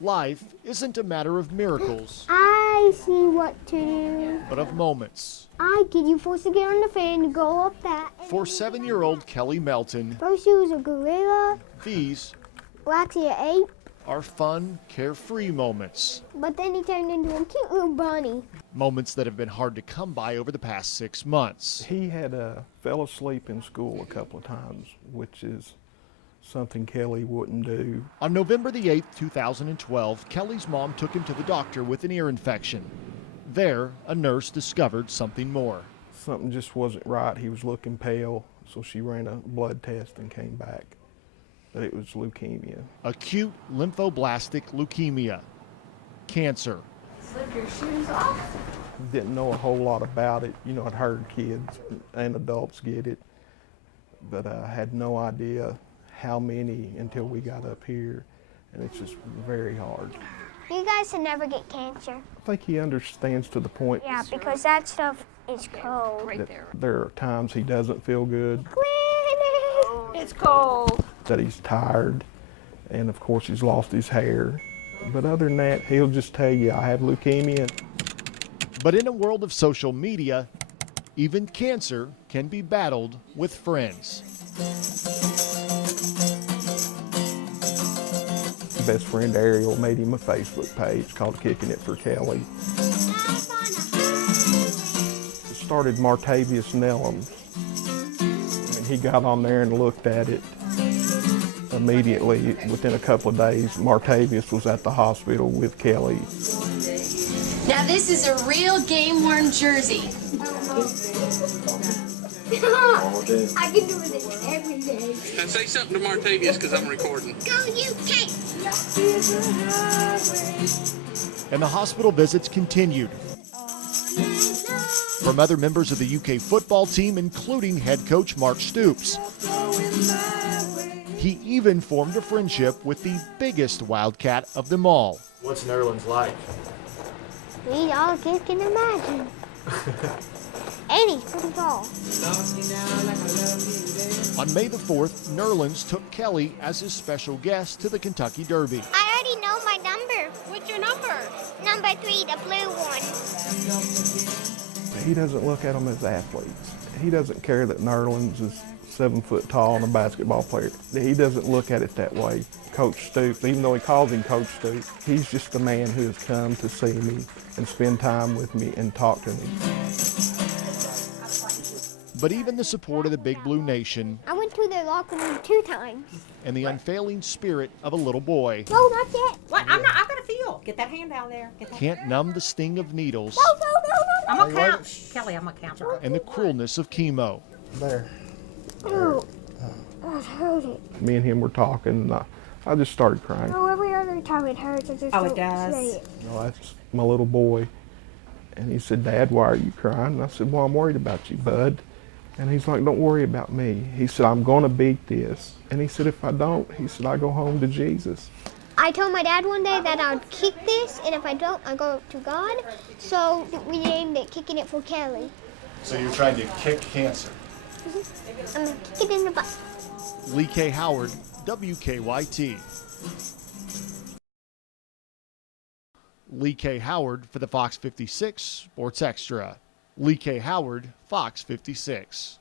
Life isn't a matter of miracles, I see what to do. but of moments. I get you forced to get on the fan to go up that. For 7-year-old Kelly Melton, First she was a gorilla, these Waxy an ape, are fun, carefree moments. but then he turned into a cute little bunny. Moments that have been hard to come by over the past 6 months. He had fell asleep in school a couple of times, which is something Kelly wouldn't do. On November the 8th, 2012, Kelly's mom took him to the doctor with an ear infection. There, a nurse discovered something more. Something just wasn't right. He was looking pale, so she ran a blood test and came back that it was leukemia. Acute lymphoblastic leukemia, cancer. Slip your shoes off. Didn't know a whole lot about it. You know, I'd heard kids and adults get it, but I had no idea how many until we got up here, and it's just very hard. You guys should never get cancer. I think he understands to the point Yeah, because that stuff is cold. Right there. there are times he doesn't feel good, It's cold. that he's tired, and of course he's lost his hair. But other than that, he'll just tell you, I have leukemia. But in a world of social media, even cancer can be battled with friends. Best friend Ariel made him a Facebook page called Kickin It for Kelly. It started Martavius Nellums. And he got on there and looked at it. Immediately, within a couple of days, Martavius was at the hospital with Kelly. Now this is a real game-worn jersey. I can do this every day. Now say something to Martavius because I'm recording. Go UK! And the hospital visits continued. From other members of the UK football team, including head coach Mark Stoops. He even formed a friendship with the biggest Wildcat of them all. What's Nerland's like? We all kids can imagine. And he's pretty tall. On May the 4th, Nerlens took Kelly as his special guest to the Kentucky Derby. I already know my number. What's your number? Number 3, the blue one. He doesn't look at them as athletes. He doesn't care that Nerlens is 7 foot tall and a basketball player. He doesn't look at it that way. Coach Stoops, even though he calls him Coach Stoops, he's just the man who has come to see me and spend time with me and talk to me. But even the support of the Big Blue Nation I went to their locker room 2 times. and the unfailing spirit of a little boy No, not yet. What? I've got to feel. Get that hand down there. Get that. can't numb the sting of needles I'm going to count. Kelly, I'm going to count. and the cruelness of chemo. There. Oh, that hurted. Me and him were talking, and I just started crying. Oh, every other time it hurts. I just Oh, it don't does? say it. No, that's my little boy. And he said, Dad, why are you crying? And I said, well, I'm worried about you, bud. And he's like, don't worry about me. He said, I'm going to beat this. And he said, if I don't, he said, I go home to Jesus. I told my dad one day that I'd kick this, and if I don't, I go to God. So we named it Kicking It for Kelly. So you're trying to kick cancer. I'm gonna kick it in the butt. Lee K. Howard, WKYT. Lee K. Howard for the Fox 56 Sports Extra. Lee K. Howard, Fox 56.